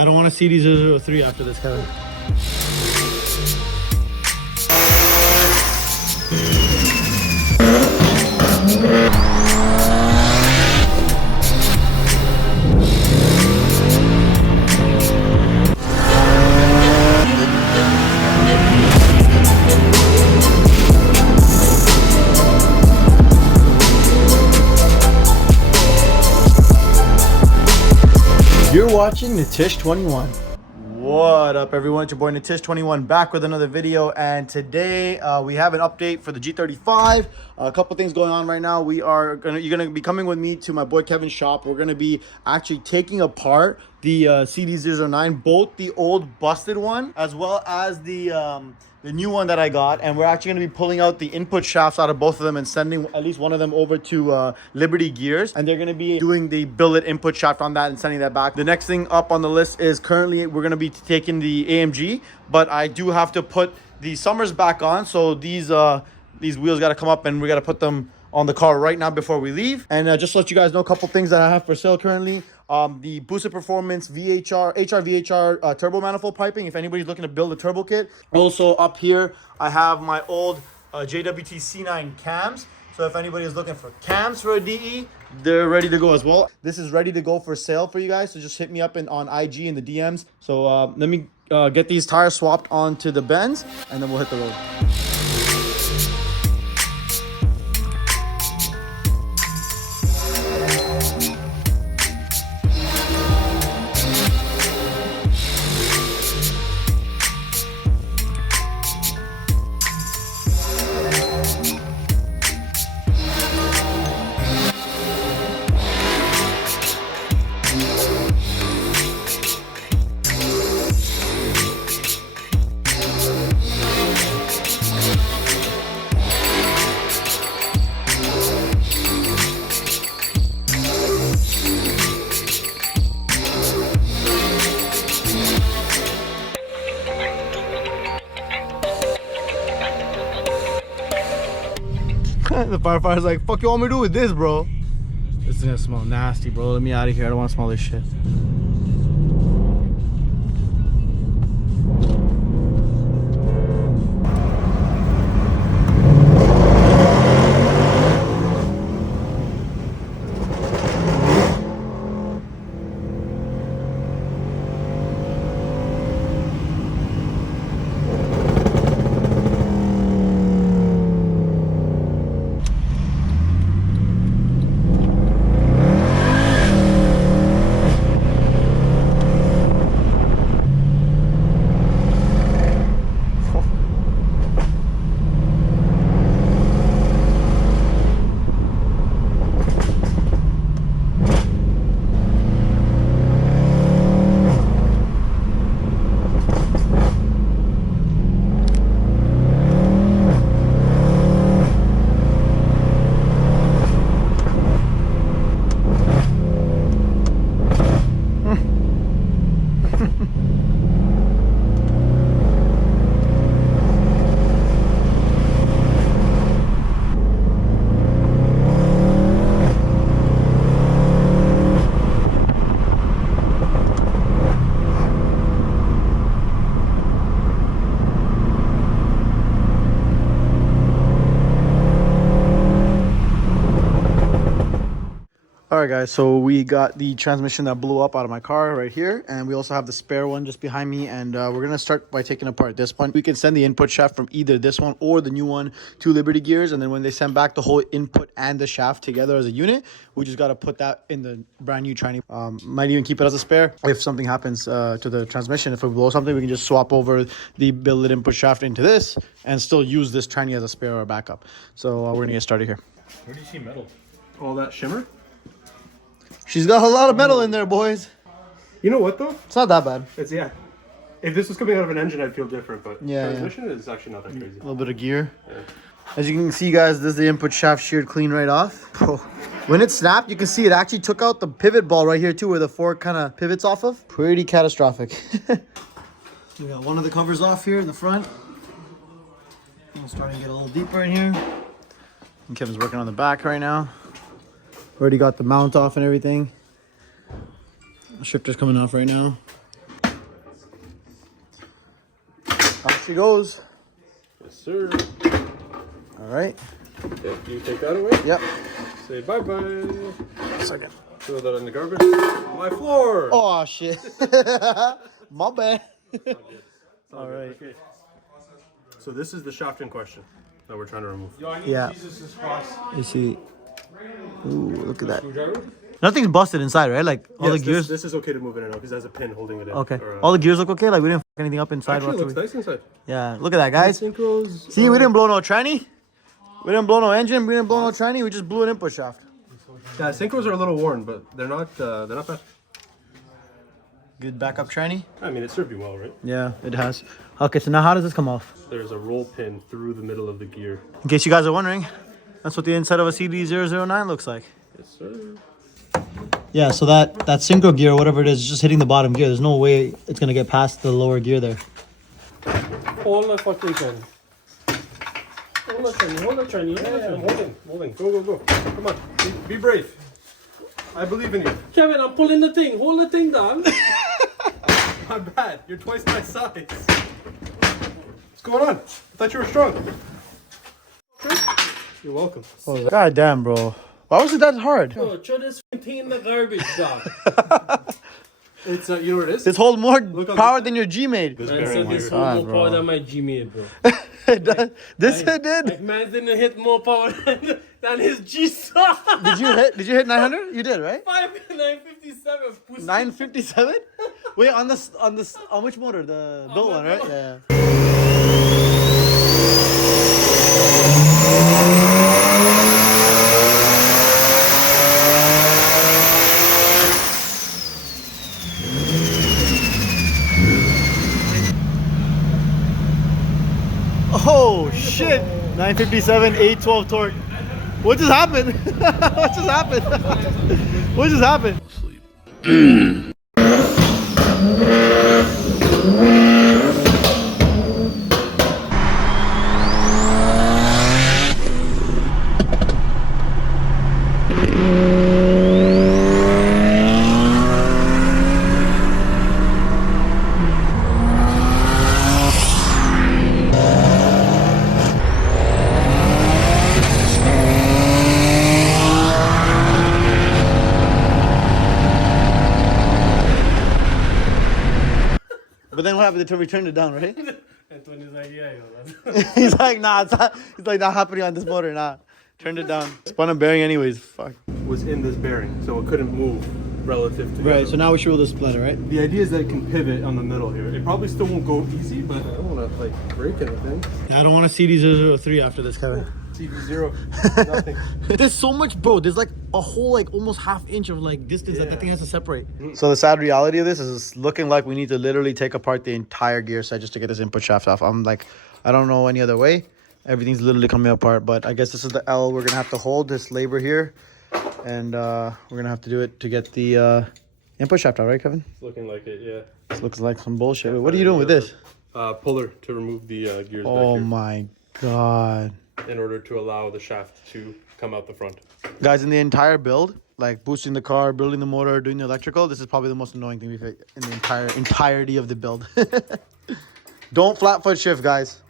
I don't want to see these 003 after this, Kevin. You're watching Natish21. What up, everyone? It's your boy Natish21 back with another video, and today we have an update for the G35. A couple things going on right now. You're gonna be coming with me to my boy Kevin's shop. We're gonna be actually taking apart the CD009, both the old busted one as well as the new one that I got, and we're actually going to be pulling out the input shafts out of both of them and sending at least one of them over to Liberty Gears, and they're going to be doing the billet input shaft on that and sending that back. The next thing up on the list is currently we're going to be taking the AMG, but I do have to put the Summers back on, so these wheels got to come up and we got to put them on the car right now before we leave. And just to let you guys know a couple things that I have for sale currently. The Boosted Performance HRVHR turbo manifold piping, if anybody's looking to build a turbo kit. Also up here, I have my old JWT C9 cams. So if anybody is looking for cams for a DE, they're ready to go as well. This is ready to go for sale for you guys. So just hit me up on IG in the DMs. So let me get these tires swapped onto the Benz, and then we'll hit the road. The firefighter's like, fuck you want me to do with this, bro? This is gonna smell nasty, bro. Let me out of here. I don't want to smell this shit. Alright guys, so we got the transmission that blew up out of my car right here, and we also have the spare one just behind me, and we're going to start by taking apart this one. We can send the input shaft from either this one or the new one to Liberty Gears, and then when they send back the whole input and the shaft together as a unit, we just got to put that in the brand new tranny. Might even keep it as a spare if something happens to the transmission. If it blows something, we can just swap over the billet input shaft into this and still use this tranny as a spare or a backup. So we're going to get started here. Where do you see metal? All that shimmer? She's got a lot of metal in there, boys. You know what, though? It's not that bad. It's, yeah. If this was coming out of an engine, I'd feel different, but yeah, transmission is actually not that crazy. A little bit of gear. Yeah. As you can see, guys, this is the input shaft sheared clean right off. Bro, when it snapped, you can see it actually took out the pivot ball right here, too, where the fork kind of pivots off of. Pretty catastrophic. We got one of the covers off here in the front. I'm starting to get a little deeper in here. And Kevin's working on the back right now. Already got the mount off and everything. The shifter's coming off right now. she goes. Yes, sir. All right. Okay, you take that away? Yep. Say bye-bye. Second. Throw that in the garbage. On my floor. Oh, shit. My bad. All right. Okay. So this is the shaft in question that we're trying to remove. Yeah. You see. Ooh, look at that. Nothing's busted inside, right? Like all the gears. This is okay to move in and out because there's a pin holding it in. Okay. All the gears look okay. Like we didn't fuck anything up inside. Actually, it looks nice inside. Yeah. Look at that, guys. Synchros, See, we didn't blow no tranny. We didn't blow no engine. We didn't blow no tranny. We just blew an input shaft. Yeah, synchros are a little worn, but they're not bad. Good backup tranny. I mean, it served you well, right? Yeah, it has. Okay, so now how does this come off? There's a roll pin through the middle of the gear. In case you guys are wondering, that's what the inside of a CD009 looks like. Yes, sir. Yeah, so that synchro gear, whatever it is just hitting the bottom gear. There's no way it's gonna get past the lower gear there. Hold the fucking pen. Hold the tranny. I'm holding. Go. Come on, be brave. I believe in you. Kevin, I'm pulling the thing. Hold the thing down. Not bad. You're twice my size. What's going on? I thought you were strong. You're welcome. Oh, God damn, bro. Why was it that hard? Bro, throw this thing in the garbage, dog. It's you know what it is? This holds more power than your G made. This Man said this God, hold more bro. power than my G made, bro. It did. It did. Like, man didn't hit more power than his G saw. Did you hit 900? You did, right? 957. Pussy. 957? Wait, on which motor? The built one, right? Yeah. Oh shit! 957, 812 torque. What just happened? What just happened? What just happened? But then what happened? They returned it down, right? And Tony's like, yeah, yo. He's like, nah, it's not. He's like, not happening on this motor, nah. Turned it down. Spun a bearing anyways, fuck. Was in this bearing, so it couldn't move relative to the Right, other so now we should roll the splitter, right? The idea is that it can pivot on the middle here. It probably still won't go easy, but I don't want to like break anything. I don't want to see CD003 after this, Kevin. CV0, nothing. There's so much, bro. There's like a whole like almost half inch of like distance that thing has to separate. So the sad reality of this is it's looking like we need to literally take apart the entire gear set just to get this input shaft off. I'm like, I don't know any other way. Everything's literally coming apart, but I guess this is the L we're gonna have to hold, this labor here, and we're gonna have to do it to get the input shaft out, right, Kevin? It's looking like it, yeah. This looks like some bullshit. Wait, what are you doing with this? Puller to remove the gears back Oh here my god. in order to allow the shaft to come out the front. Guys, in the entire build, like boosting the car, building the motor, doing the electrical, this is probably the most annoying thing we've hit in the entirety of the build. Don't flat foot shift, guys.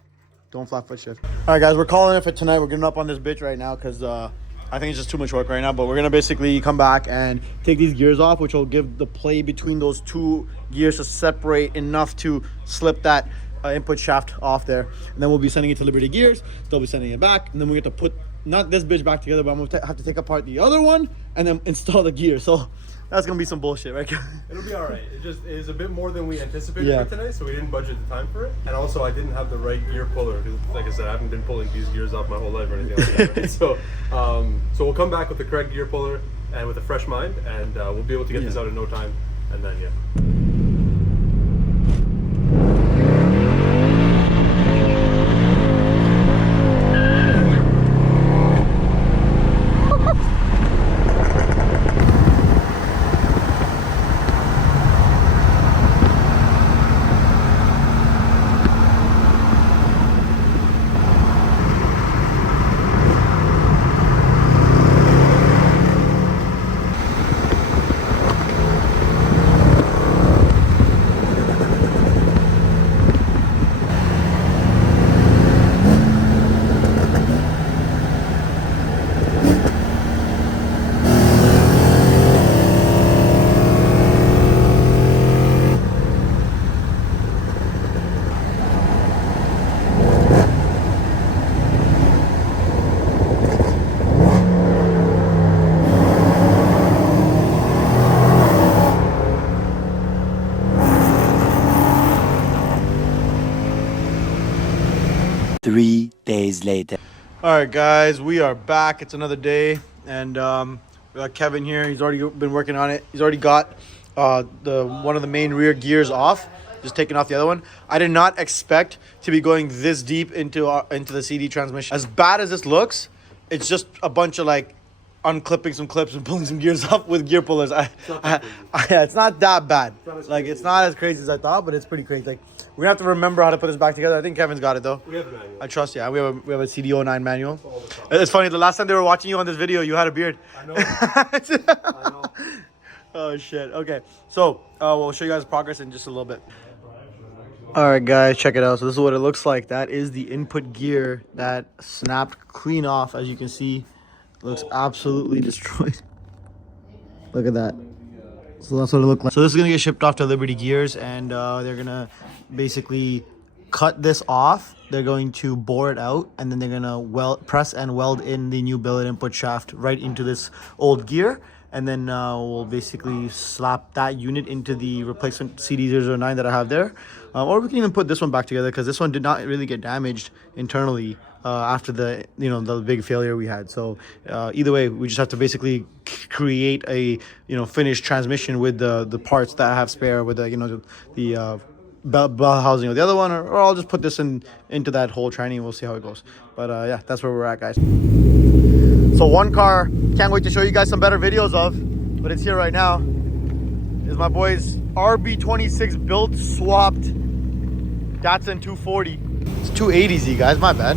Don't flat foot shift. All right, guys, we're calling it for tonight. We're getting up on this bitch right now because I think it's just too much work right now. But we're going to basically come back and take these gears off, which will give the play between those two gears to separate enough to slip that input shaft off there. And then we'll be sending it to Liberty Gears. They'll be sending it back. And then we get to put, not this bitch back together, but I'm going to have to take apart the other one and then install the gear. So that's going to be some bullshit, right? It'll be all right. It is a bit more than we anticipated for tonight, so we didn't budget the time for it. And also, I didn't have the right gear puller because, like I said, I haven't been pulling these gears off my whole life or anything like that. Right? So we'll come back with the correct gear puller and with a fresh mind, and we'll be able to get this out in no time. And then, yeah. 3 days later. All right, guys, we are back. It's another day, and we got Kevin here. He's already been working on it. He's already got one of the main rear gears off, just taking off the other one. I did not expect to be going this deep into the CD transmission. As bad as this looks, it's just a bunch of like unclipping some clips and pulling some gears up with gear pullers. It's not that bad. It's not as crazy as I thought, but it's pretty crazy. Like, we're gonna have to remember how to put this back together. I think Kevin's got it though. We have a manual. I trust you. We have a CD09 manual. It's funny. The last time they were watching you on this video, you had a beard. I know. I know. Oh shit. Okay. So we'll show you guys progress in just a little bit. All right, guys, check it out. So this is what it looks like. That is the input gear that snapped clean off. As you can see, it looks absolutely destroyed. Look at that. So that's what it looked like. So this is gonna get shipped off to Liberty Gears, and they're gonna basically cut this off. They're going to bore it out, and then they're gonna press and weld in the new billet input shaft right into this old gear, and then we'll basically slap that unit into the replacement CD009 that I have there, or we can even put this one back together because this one did not really get damaged internally after the big failure we had. So either way, we just have to basically create a finished transmission with the parts that I have spare, with the bell housing of the other one, or I'll just put this into that whole tranny and we'll see how it goes. But yeah, that's where we're at, guys. So one car, can't wait to show you guys some better videos of, but it's here right now, is my boy's RB26 built swapped Datsun 240. It's 280Z, guys, my bad.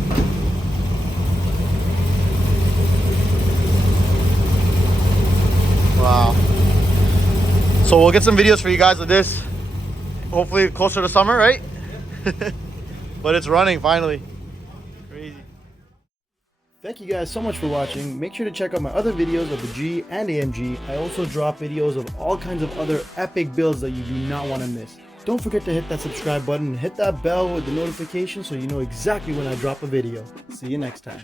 Wow. So we'll get some videos for you guys of this, hopefully closer to summer, right? But it's running finally. Crazy. Thank you guys so much for watching. Make sure to check out my other videos of the G and AMG. I also drop videos of all kinds of other epic builds that you do not want to miss. Don't forget to hit that subscribe button and hit that bell with the notification so you know exactly when I drop a video. See you next time.